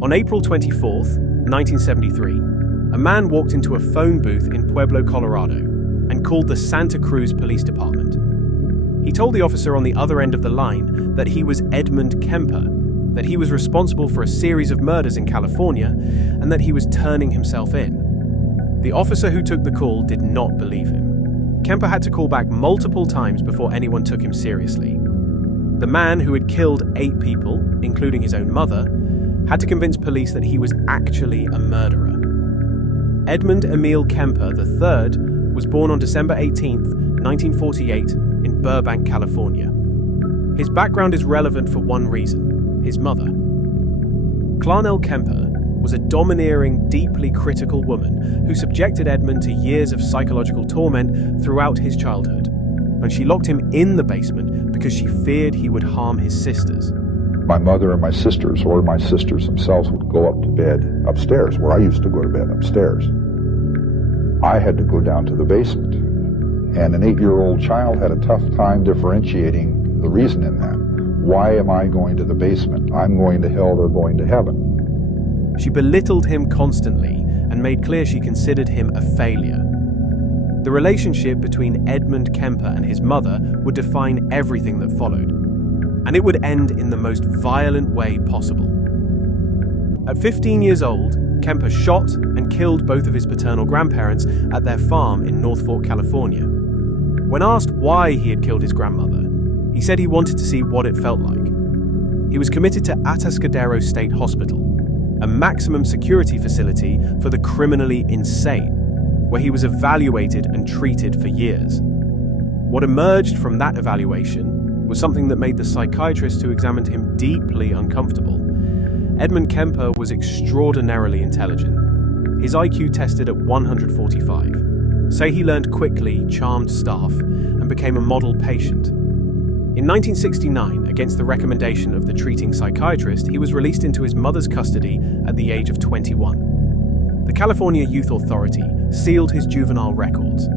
On April 24th, 1973, a man walked into a phone booth in Pueblo, Colorado, and called the Santa Cruz Police Department. He told the officer on the other end of the line that he was Edmund Kemper, that he was responsible for a series of murders in California, and that he was turning himself in. The officer who took the call did not believe him. Kemper had to call back multiple times before anyone took him seriously. The man, who had killed 8 people, including his own mother, had to convince police that he was actually a murderer. Edmund Emil Kemper III was born on December 18, 1948, in Burbank, California. His background is relevant for one reason: his mother. Clarnell Kemper was a domineering, deeply critical woman who subjected Edmund to years of psychological torment throughout his childhood, and she locked him in the basement because she feared he would harm his sisters. My mother and my sisters, or my sisters themselves, would go up to bed upstairs, where I used to go to bed upstairs. I had to go down to the basement, and an 8-year-old child had a tough time differentiating the reason in that. Why am I going to the basement? I'm going to hell, they're going to heaven. She belittled him constantly and made clear she considered him a failure. The relationship between Edmund Kemper and his mother would define everything that followed, and it would end in the most violent way possible. At 15 years old, Kemper shot and killed both of his paternal grandparents at their farm in North Fork, California. When asked why he had killed his grandmother, he said he wanted to see what it felt like. He was committed to Atascadero State Hospital, a maximum security facility for the criminally insane, where he was evaluated and treated for years. What emerged from that evaluation was something that made the psychiatrist who examined him deeply uncomfortable. Edmund Kemper was extraordinarily intelligent. His IQ tested at 145. Say he learned quickly, charmed staff, and became a model patient. In 1969, against the recommendation of the treating psychiatrist, he was released into his mother's custody at the age of 21. The California Youth Authority sealed his juvenile records.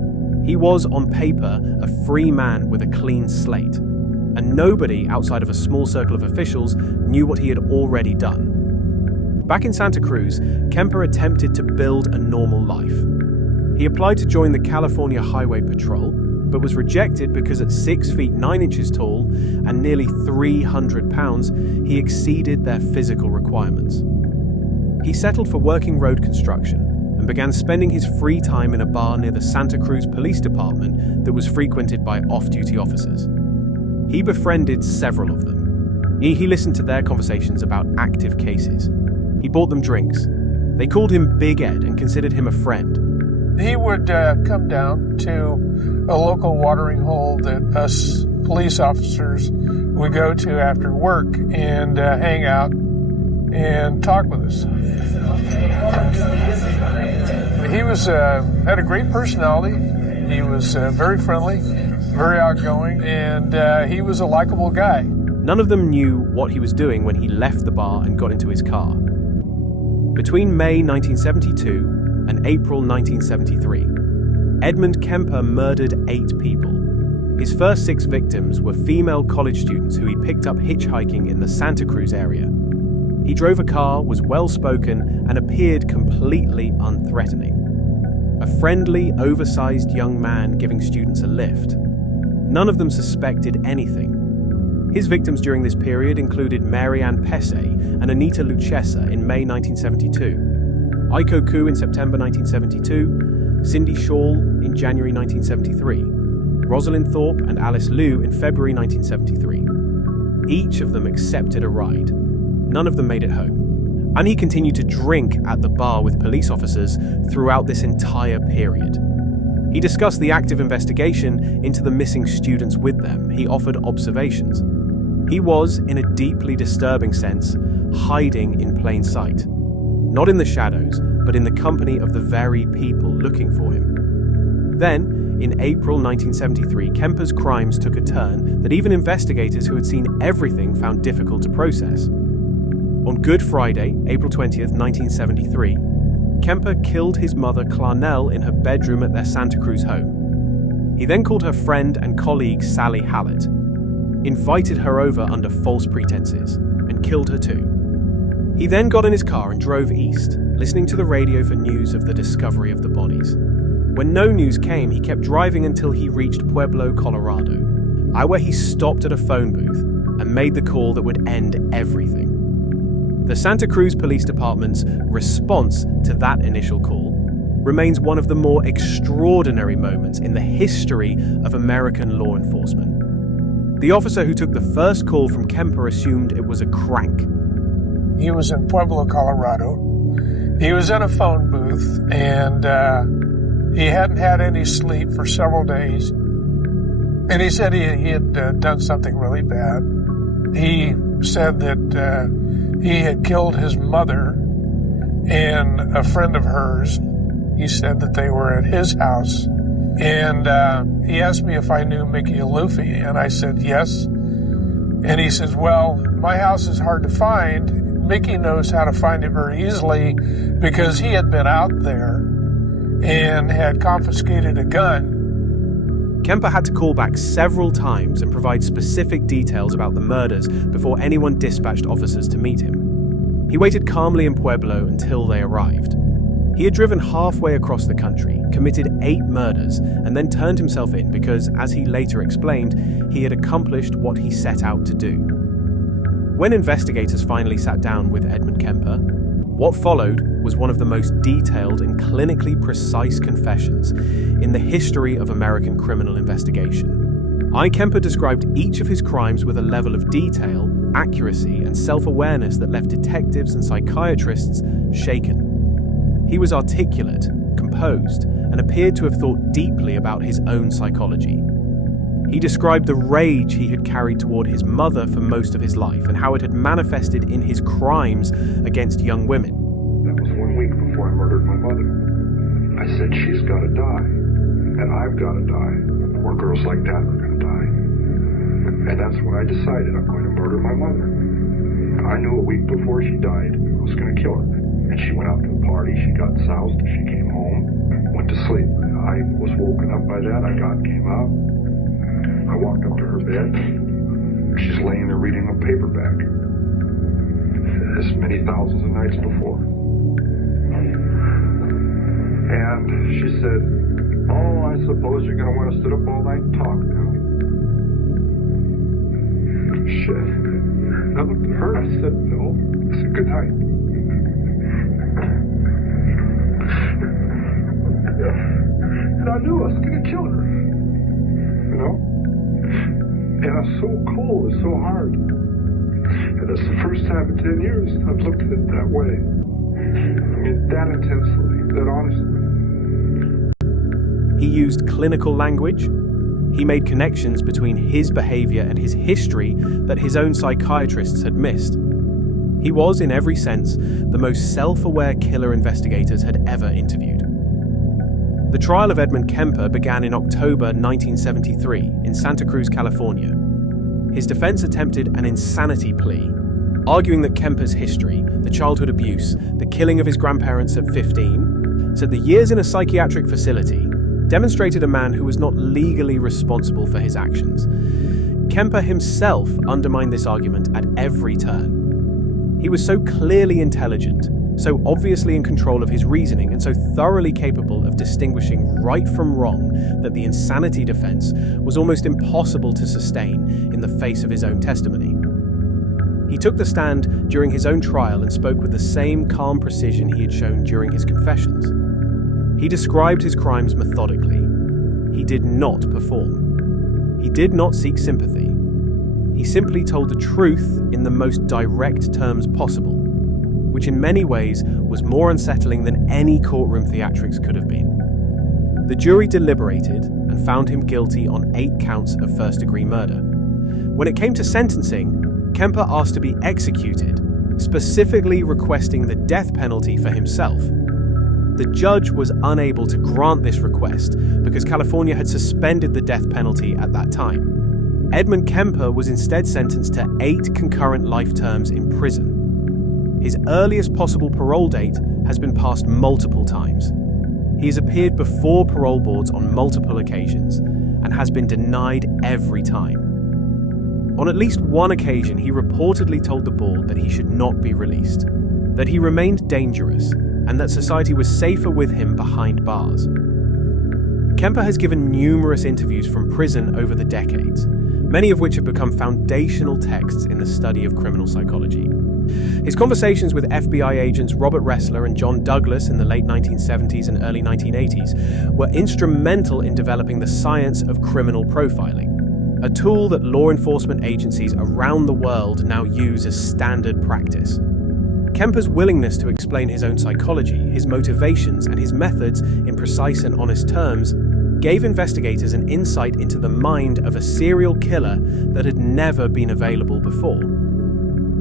He was, on paper, a free man with a clean slate, and nobody outside of a small circle of officials knew what he had already done. Back in Santa Cruz, Kemper attempted to build a normal life. He applied to join the California Highway Patrol, but was rejected because at 6 feet 9 inches tall and nearly 300 pounds, he exceeded their physical requirements. He settled for working road construction and began spending his free time in a bar near the Santa Cruz Police Department that was frequented by off-duty officers. He befriended several of them. He listened to their conversations about active cases. He bought them drinks. They called him Big Ed and considered him a friend. He would come down to a local watering hole that us police officers would go to after work and hang out and talk with us. He was had a great personality. He was very friendly, very outgoing, and he was a likable guy. None of them knew what he was doing when he left the bar and got into his car. Between May 1972 and April 1973, Edmund Kemper murdered 8 people. His first 6 victims were female college students who he picked up hitchhiking in the Santa Cruz area. He drove a car, was well-spoken, and appeared completely unthreatening. A friendly, oversized young man giving students a lift. None of them suspected anything. His victims during this period included Mary Ann Pesse and Anita Luchessa in May 1972, Aiko Koo in September 1972, Cindy Shaw in January 1973, Rosalind Thorpe and Alice Liu in February 1973. Each of them accepted a ride. None of them made it home. And he continued to drink at the bar with police officers throughout this entire period. He discussed the active investigation into the missing students with them. He offered observations. He was, in a deeply disturbing sense, hiding in plain sight. Not in the shadows, but in the company of the very people looking for him. Then, in April 1973, Kemper's crimes took a turn that even investigators who had seen everything found difficult to process. On Good Friday, April 20th, 1973, Kemper killed his mother Clarnell in her bedroom at their Santa Cruz home. He then called her friend and colleague Sally Hallett, invited her over under false pretenses, and killed her too. He then got in his car and drove east, listening to the radio for news of the discovery of the bodies. When no news came, he kept driving until he reached Pueblo, Colorado, where he stopped at a phone booth and made the call that would end everything. The Santa Cruz Police Department's response to that initial call remains one of the more extraordinary moments in the history of American law enforcement. The officer who took the first call from Kemper assumed it was a crank. He was in Pueblo, Colorado. He was in a phone booth, and he hadn't had any sleep for several days. And he said he had done something really bad. He said that he had killed his mother and a friend of hers. He said that they were at his house. And he asked me if I knew Mickey Alufi, and I said yes. And he says, well, my house is hard to find. Mickey knows how to find it very easily because he had been out there and had confiscated a gun. Kemper had to call back several times and provide specific details about the murders before anyone dispatched officers to meet him. He waited calmly in Pueblo until they arrived. He had driven halfway across the country, committed 8 murders, and then turned himself in because, as he later explained, he had accomplished what he set out to do. When investigators finally sat down with Edmund Kemper, what followed was one of the most detailed and clinically precise confessions in the history of American criminal investigation. Kemper described each of his crimes with a level of detail, accuracy, and self-awareness that left detectives and psychiatrists shaken. He was articulate, composed, and appeared to have thought deeply about his own psychology. He described the rage he had carried toward his mother for most of his life and how it had manifested in his crimes against young women. That was 1 week before I murdered my mother. I said, she's got to die, and I've got to die, or girls like that are going to die. And that's when I decided I'm going to murder my mother. I knew a week before she died I was going to kill her. And she went out to a party, she got soused, she came home, went to sleep. I was woken up by that, came out. I walked up to her bed. She's laying there reading a paperback. As many thousands of nights before. And she said, oh, I suppose you're going to want to sit up all night and talk now. Shit. I looked at her, I said, no. I said, good night. And I knew I was going to kill her. You know? And I was so cold, it's so hard. And that's the first time in 10 years I've looked at it that way. I mean, that intensely, that honestly. He used clinical language. He made connections between his behavior and his history that his own psychiatrists had missed. He was, in every sense, the most self-aware killer investigators had ever interviewed. The trial of Edmund Kemper began in October 1973 in Santa Cruz, California. His defense attempted an insanity plea, arguing that Kemper's history, the childhood abuse, the killing of his grandparents at 15, said the years in a psychiatric facility demonstrated a man who was not legally responsible for his actions. Kemper himself undermined this argument at every turn. He was so clearly intelligent, so obviously in control of his reasoning, and so thoroughly capable of distinguishing right from wrong that the insanity defense was almost impossible to sustain in the face of his own testimony. He took the stand during his own trial and spoke with the same calm precision he had shown during his confessions. He described his crimes methodically. He did not perform. He did not seek sympathy. He simply told the truth in the most direct terms possible, which in many ways was more unsettling than any courtroom theatrics could have been. The jury deliberated and found him guilty on 8 counts of first-degree murder. When it came to sentencing, Kemper asked to be executed, specifically requesting the death penalty for himself. The judge was unable to grant this request because California had suspended the death penalty at that time. Edmund Kemper was instead sentenced to 8 concurrent life terms in prison. His earliest possible parole date has been passed multiple times. He has appeared before parole boards on multiple occasions and has been denied every time. On at least one occasion, he reportedly told the board that he should not be released. that he remained dangerous and that society was safer with him behind bars. Kemper has given numerous interviews from prison over the decades, many of which have become foundational texts in the study of criminal psychology. His conversations with FBI agents Robert Ressler and John Douglas in the late 1970s and early 1980s were instrumental in developing the science of criminal profiling, a tool that law enforcement agencies around the world now use as standard practice. Kemper's willingness to explain his own psychology, his motivations, and his methods in precise and honest terms gave investigators an insight into the mind of a serial killer that had never been available before.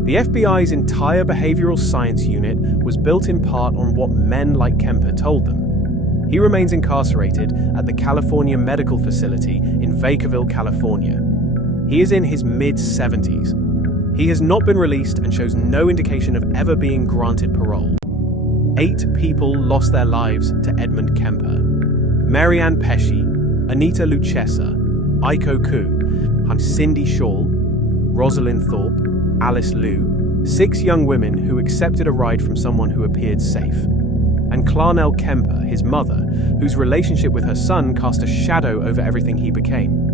The FBI's entire behavioral science unit was built in part on what men like Kemper told them. He remains incarcerated at the California Medical Facility in Vacaville, California. He is in his mid-70s. He has not been released and shows no indication of ever being granted parole. 8 people lost their lives to Edmund Kemper. Marianne Pesci, Anita Luchessa, Aiko Koo, Cindy Shaw, Rosalind Thorpe, Alice Liu, 6 young women who accepted a ride from someone who appeared safe. And Clarnell Kemper, his mother, whose relationship with her son cast a shadow over everything he became.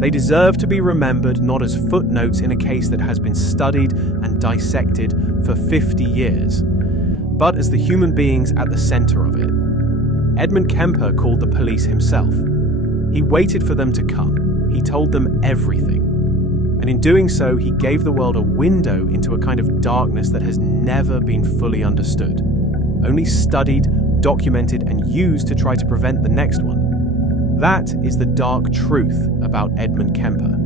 They deserve to be remembered not as footnotes in a case that has been studied and dissected for 50 years, but as the human beings at the center of it. Edmund Kemper called the police himself. He waited for them to come. He told them everything. And in doing so, he gave the world a window into a kind of darkness that has never been fully understood, only studied, documented, and used to try to prevent the next one. That is the dark truth about Edmund Kemper.